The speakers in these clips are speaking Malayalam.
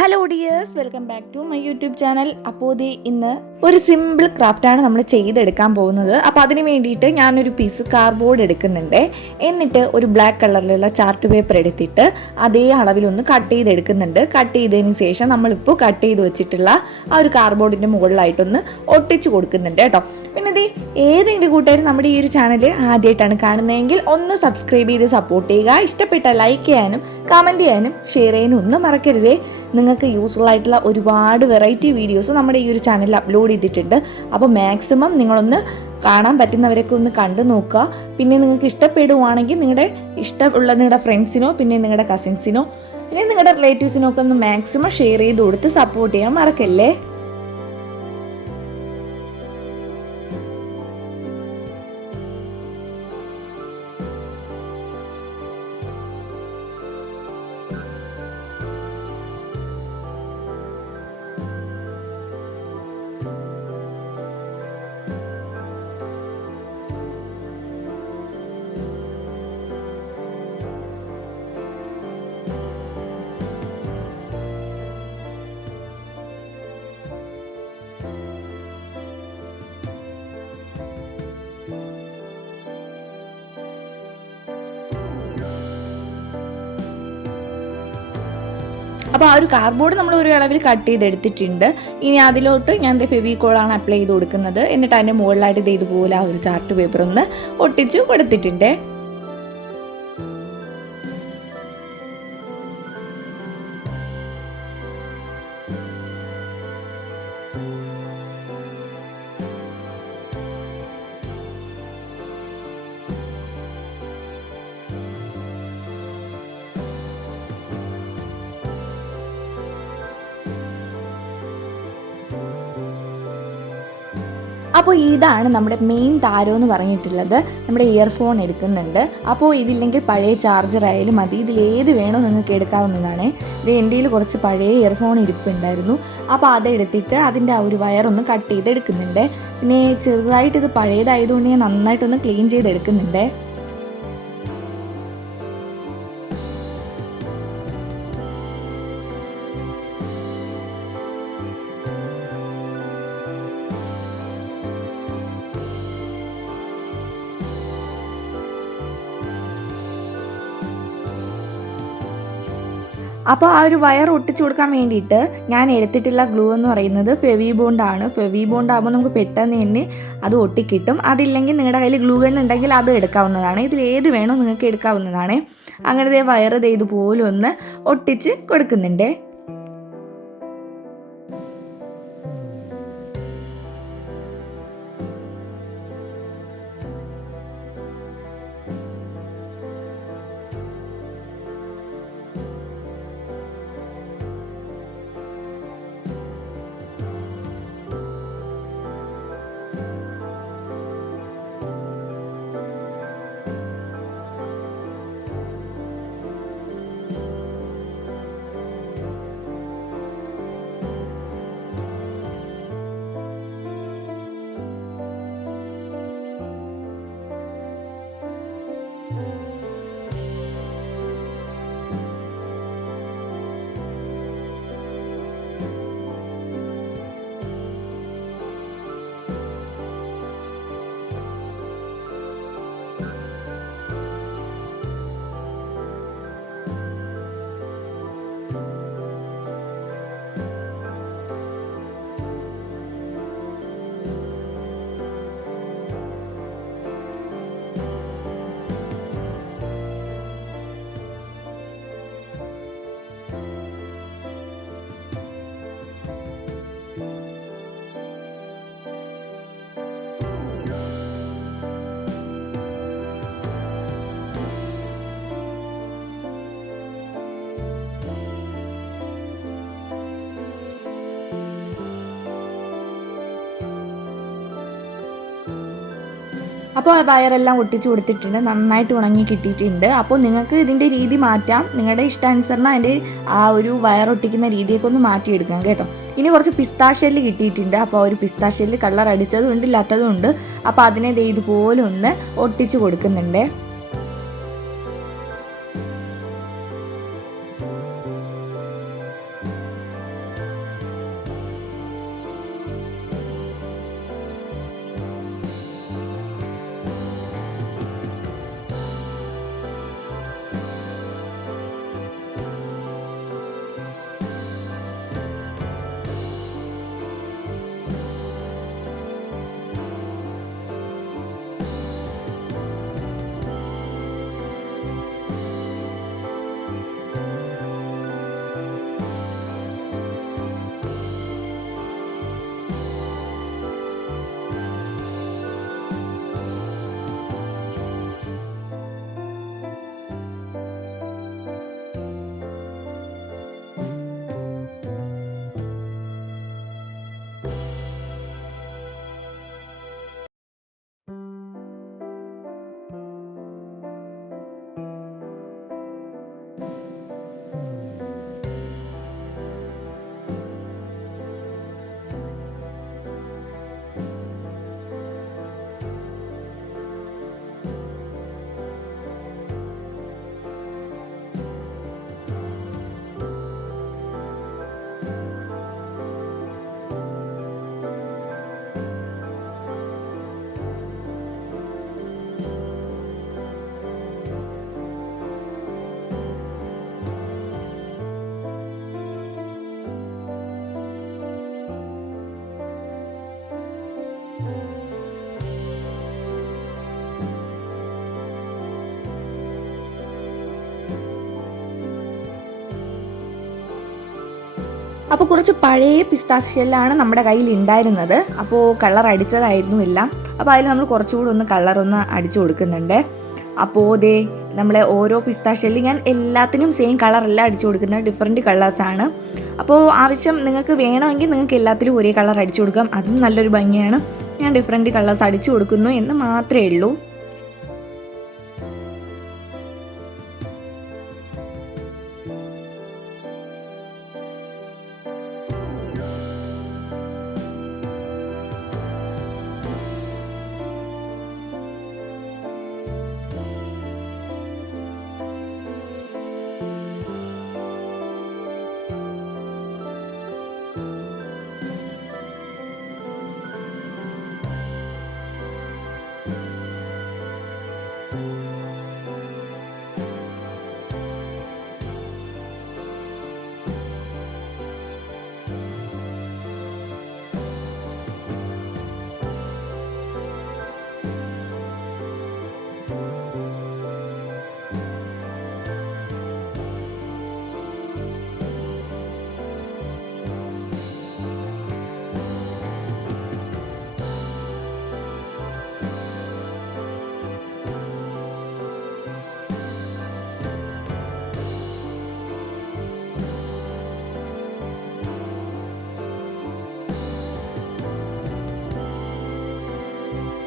Hello dears, welcome back to my YouTube channel. അപ്പോൾ ഇന്ന് ഒരു സിമ്പിൾ ക്രാഫ്റ്റാണ് നമ്മൾ ചെയ്തെടുക്കാൻ പോകുന്നത്. അപ്പോൾ അതിന് വേണ്ടിയിട്ട് ഞാനൊരു പീസ് കാർഡ്ബോർഡ് എടുക്കുന്നുണ്ട്. എന്നിട്ട് ഒരു ബ്ലാക്ക് കളറിലുള്ള ചാർട്ട് പേപ്പർ എടുത്തിട്ട് അതേ അളവിലൊന്ന് കട്ട് ചെയ്തെടുക്കുന്നുണ്ട്. കട്ട് ചെയ്തതിന് ശേഷം നമ്മളിപ്പോൾ കട്ട് ചെയ്ത് വെച്ചിട്ടുള്ള ആ ഒരു കാർഡ്ബോർഡിൻ്റെ മുകളിലായിട്ടൊന്ന് ഒട്ടിച്ച് കൊടുക്കുന്നുണ്ട് കേട്ടോ. പിന്നെ ഇത് ഏതെങ്കിലും കൂട്ടുകാർ നമ്മുടെ ഈ ഒരു ചാനൽ ആദ്യമായിട്ടാണ് കാണുന്നതെങ്കിൽ ഒന്ന് സബ്സ്ക്രൈബ് ചെയ്ത് സപ്പോർട്ട് ചെയ്യുക. ഇഷ്ടപ്പെട്ട ലൈക്ക് ചെയ്യാനും കമൻറ്റ് ചെയ്യാനും ഷെയർ ചെയ്യാനും ഒന്നും മറക്കരുതേ. നിങ്ങൾക്ക് യൂസ്ഫുൾ ആയിട്ടുള്ള ഒരുപാട് വെറൈറ്റി വീഡിയോസ് നമ്മുടെ ഈ ഒരു ചാനലിൽ അപ്ലോഡ് ചെയ്തിട്ടുണ്ട്. അപ്പോൾ മാക്സിമം നിങ്ങളൊന്ന് കാണാൻ പറ്റുന്നവരൊക്കെ ഒന്ന് കണ്ടു നോക്കുക. പിന്നെ നിങ്ങൾക്ക് ഇഷ്ടപ്പെടുവാണെങ്കിൽ നിങ്ങളുടെ ഫ്രണ്ട്സിനോ പിന്നെ നിങ്ങളുടെ കസിൻസിനോ പിന്നെ നിങ്ങളുടെ റിലേറ്റീവ്സിനോ ഒക്കെ ഒന്ന് മാക്സിമം ഷെയർ ചെയ്ത് കൊടുത്ത് സപ്പോർട്ട് ചെയ്യാൻ മറക്കല്ലേ. അപ്പോൾ ആ ഒരു കാർഡ്ബോർഡ് നമ്മൾ ഒരു അളവിൽ കട്ട് ചെയ്തെടുത്തിട്ടുണ്ട്. ഇനി അതിലോട്ട് ഞാൻ ഫെവിക്കോളാണ് അപ്ലൈ ചെയ്ത് കൊടുക്കുന്നത്. എന്നിട്ട് അതിൻ്റെ മുകളിലായിട്ട് ഇതുപോലെ ആ ഒരു ചാർട്ട് പേപ്പർ ഒന്ന് ഒട്ടിച്ച് കൊടുത്തിട്ടുണ്ട്. അപ്പോൾ ഇതാണ് നമ്മുടെ മെയിൻ താരം എന്ന് പറഞ്ഞിട്ടുള്ളത്. നമ്മുടെ ഇയർഫോൺ എടുക്കുന്നുണ്ട്. അപ്പോൾ ഇതില്ലെങ്കിൽ പഴയ ചാർജർ ആയാലും മതി, ഇതിലേത് വേണോ നിങ്ങൾക്ക് എടുക്കാവുന്നതാണ്. ഇത് എൻ്റെ കയ്യിൽ കുറച്ച് പഴയ ഇയർഫോൺ ഇരിപ്പുണ്ടായിരുന്നു. അപ്പോൾ അതെടുത്തിട്ട് അതിൻ്റെ ആ ഒരു വയറൊന്ന് കട്ട് ചെയ്തെടുക്കുന്നുണ്ട്. പിന്നെ ചെറുതായിട്ട് ഇത് പഴയതായതുകൊണ്ട് ഞാൻ നന്നായിട്ടൊന്ന് ക്ലീൻ ചെയ്തെടുക്കുന്നുണ്ട്. അപ്പോൾ ആ ഒരു വയർ ഒട്ടിച്ചു കൊടുക്കാൻ വേണ്ടിയിട്ട് ഞാൻ എടുത്തിട്ടുള്ള ഗ്ലൂ എന്ന് പറയുന്നത് ഫെവിബോണ്ടാണ്. ഫെവിബോണ്ട് ആകുമ്പോൾ നമുക്ക് പെട്ടെന്ന് തന്നെ അത് ഒട്ടിക്കിട്ടും. അതില്ലെങ്കിൽ നിങ്ങളുടെ കയ്യിൽ ഗ്ലൂ ഗൺ ഉണ്ടെങ്കിൽ അത് എടുക്കാവുന്നതാണ്. ഇതിലേത് വേണോ നിങ്ങൾക്ക് എടുക്കാവുന്നതാണ്. അങ്ങനെ വയർ ഇതുപോലെ ഒന്ന് ഒട്ടിച്ച് കൊടുക്കുന്നുണ്ട്. അപ്പോൾ ആ വയറെല്ലാം ഒട്ടിച്ച് കൊടുത്തിട്ടുണ്ട്. നന്നായിട്ട് ഉണങ്ങി കിട്ടിയിട്ടുണ്ട്. അപ്പോൾ നിങ്ങൾക്ക് ഇതിൻ്റെ രീതി മാറ്റാം. നിങ്ങളുടെ ഇഷ്ടാനുസരണം അതിൻ്റെ ആ ഒരു വയർ ഒട്ടിക്കുന്ന രീതിയൊക്കെ ഒന്ന് മാറ്റിയെടുക്കാം കേട്ടോ. ഇനി കുറച്ച് പിസ്താഷ്യല് കിട്ടിയിട്ടുണ്ട്. അപ്പോൾ ഒരു പിസ്താഷ്യല് കളർ അടിച്ചതും ഉണ്ട് ഇല്ലാത്തതും ഉണ്ട്. അപ്പോൾ അതിനെ ഇതുപോലെ ഒന്ന് ഒട്ടിച്ച് കൊടുക്കുന്നുണ്ട്. അപ്പോൾ കുറച്ച് പഴയ പിസ്താഷ്യലാണ് നമ്മുടെ കയ്യിൽ ഉണ്ടായിരുന്നത്. അപ്പോൾ കളർ അടിച്ചതായിരുന്നു എല്ലാം. അപ്പോൾ അതിൽ നമ്മൾ കുറച്ചുകൂടി ഒന്ന് കളറൊന്ന് അടിച്ചു കൊടുക്കുന്നുണ്ട്. അപ്പോൾ ദേ നമ്മളെ ഓരോ പിസ്താഷ്യയിൽ ഞാൻ എല്ലാത്തിനും സെയിം കളറല്ല അടിച്ചു കൊടുക്കുന്നത്, ഡിഫറെൻറ്റ് കളേഴ്സാണ്. അപ്പോൾ ആവശ്യം നിങ്ങൾക്ക് വേണമെങ്കിൽ നിങ്ങൾക്ക് എല്ലാത്തിലും ഒരേ കളർ അടിച്ചു കൊടുക്കാം, അതും നല്ലൊരു ഭംഗിയാണ്. ഞാൻ ഡിഫറെൻറ്റ് കളേഴ്സ് അടിച്ചു കൊടുക്കുന്നു എന്ന് മാത്രമേ ഉള്ളൂ.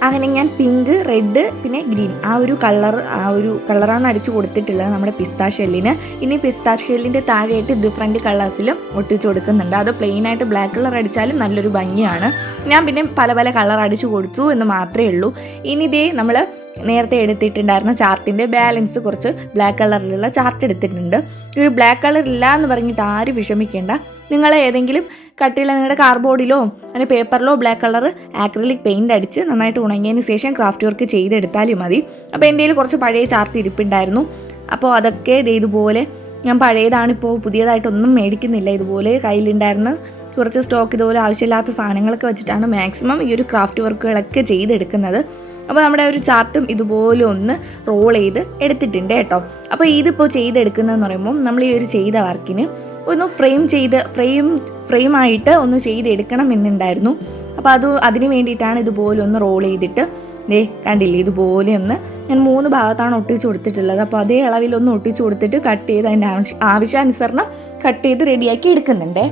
അങ്ങനെ ഞാൻ പിങ്ക്, റെഡ്, പിന്നെ ഗ്രീൻ ആ ഒരു കളറാണ് അടിച്ചു കൊടുത്തിട്ടുള്ളത് നമ്മുടെ പിസ്താ ഷെല്ലിന്. ഇനി പിസ്താ ഷെല്ലിൻ്റെ താഴെയായിട്ട് ഡിഫറെൻറ്റ് കളേഴ്സിലും ഒട്ടിച്ചു കൊടുക്കുന്നുണ്ട്. അത് പ്ലെയിൻ ആയിട്ട് ബ്ലാക്ക് കളർ അടിച്ചാലും നല്ലൊരു ഭംഗിയാണ്. ഞാൻ പിന്നെ പല പല കളർ അടിച്ചു കൊടുത്തു എന്ന് മാത്രമേ ഉള്ളൂ. ഇനി ഇതേ നമ്മൾ നേരത്തെ എടുത്തിട്ടുണ്ടായിരുന്ന ചാർട്ടിൻ്റെ ബാലൻസ് കുറച്ച് ബ്ലാക്ക് കളറിലുള്ള ചാർട്ട് എടുത്തിട്ടുണ്ട്. ഈ ഒരു ബ്ലാക്ക് കളർ ഇല്ല എന്ന് പറഞ്ഞിട്ട് ആരും വിഷമിക്കേണ്ട. നിങ്ങൾ ഏതെങ്കിലും കട്ടിയുള്ള നിങ്ങളുടെ കാർഡ്ബോർഡിലോ അല്ലെങ്കിൽ പേപ്പറിലോ ബ്ലാക്ക് കളർ ആക്രിലിക് പെയിൻ്റ് അടിച്ച് നന്നായിട്ട് ഉണങ്ങിയതിന് ശേഷം ക്രാഫ്റ്റ് വർക്ക് ചെയ്തെടുത്താലും മതി. അപ്പോൾ എൻ്റെ കയ്യിൽ കുറച്ച് പഴയ ചാർട്ട് ഇരിപ്പുണ്ടായിരുന്നു. അപ്പോൾ അതൊക്കെ ഇതുപോലെ ഞാൻ പഴയതാണിപ്പോൾ, പുതിയതായിട്ടൊന്നും മേടിക്കുന്നില്ല. ഇതുപോലെ കയ്യിലുണ്ടായിരുന്ന കുറച്ച് സ്റ്റോക്ക് ഇതുപോലെ ആവശ്യമില്ലാത്ത സാധനങ്ങളൊക്കെ വെച്ചിട്ടാണ് മാക്സിമം ഈ ഒരു ക്രാഫ്റ്റ് വർക്കുകളൊക്കെ ചെയ്തെടുക്കുന്നത്. അപ്പോൾ നമ്മുടെ ഒരു ചാർട്ടും ഇതുപോലെ ഒന്ന് റോൾ ചെയ്ത് എടുത്തിട്ടുണ്ട് കേട്ടോ. അപ്പോൾ ഇതിപ്പോൾ ചെയ്തെടുക്കുന്നതെന്ന് പറയുമ്പോൾ നമ്മൾ ഈ ഒരു ചെയ്ത വർക്കിന് ഒന്ന് ഫ്രെയിമായിട്ട് ഒന്ന് ചെയ്തെടുക്കണം എന്നുണ്ടായിരുന്നു. അപ്പോൾ അതിന് വേണ്ടിയിട്ടാണ് ഇതുപോലെ ഒന്ന് റോൾ ചെയ്തിട്ട് കണ്ടില്ലേ, ഇതുപോലെ ഒന്ന് ഞാൻ 3 ഭാഗത്താണ് ഒട്ടിച്ച് കൊടുത്തിട്ടുള്ളത്. അപ്പോൾ അതേ അളവിലൊന്ന് ഒട്ടിച്ച് കൊടുത്തിട്ട് കട്ട് ചെയ്ത് അതിൻ്റെ ആവശ്യാനുസരണം കട്ട് ചെയ്ത് റെഡിയാക്കി എടുക്കുന്നുണ്ട്.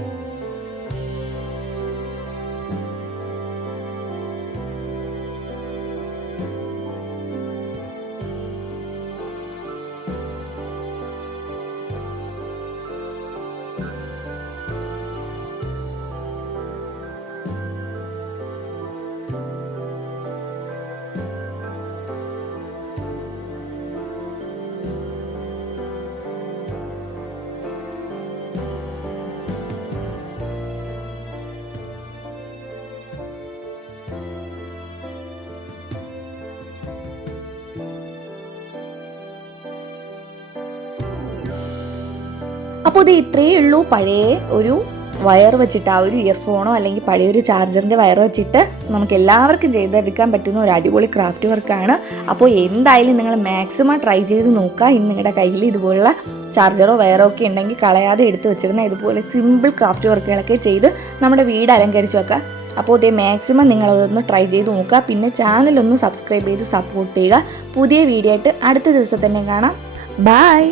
അപ്പോൾ ഇത് ഇത്രയേ ഉള്ളൂ. പഴയ ഒരു വയർ വെച്ചിട്ട്, ആ ഒരു ഇയർഫോണോ അല്ലെങ്കിൽ പഴയൊരു ചാർജറിൻ്റെ വയർ വെച്ചിട്ട് നമുക്ക് എല്ലാവർക്കും ചെയ്തെടുക്കാൻ പറ്റുന്ന ഒരു അടിപൊളി ക്രാഫ്റ്റ് വർക്കാണ്. അപ്പോൾ എന്തായാലും നിങ്ങൾ മാക്സിമം ട്രൈ ചെയ്ത് നോക്കുക. ഇന്ന് നിങ്ങളുടെ കയ്യിൽ ഇതുപോലുള്ള ചാർജറോ വയറോ ഒക്കെ ഉണ്ടെങ്കിൽ കളയാതെ എടുത്ത് വെച്ചിരുന്ന ഇതുപോലെ സിമ്പിൾ ക്രാഫ്റ്റ് വർക്കുകളൊക്കെ ചെയ്ത് നമ്മുടെ വീട് അലങ്കരിച്ച് വെക്കുക. അപ്പോൾ ഇതേ മാക്സിമം നിങ്ങളതൊന്ന് ട്രൈ ചെയ്ത് നോക്കുക. പിന്നെ ചാനലൊന്ന് സബ്സ്ക്രൈബ് ചെയ്ത് സപ്പോർട്ട് ചെയ്യുക. പുതിയ വീഡിയോ ആയിട്ട് അടുത്ത ദിവസം തന്നെ കാണാം. ബൈ.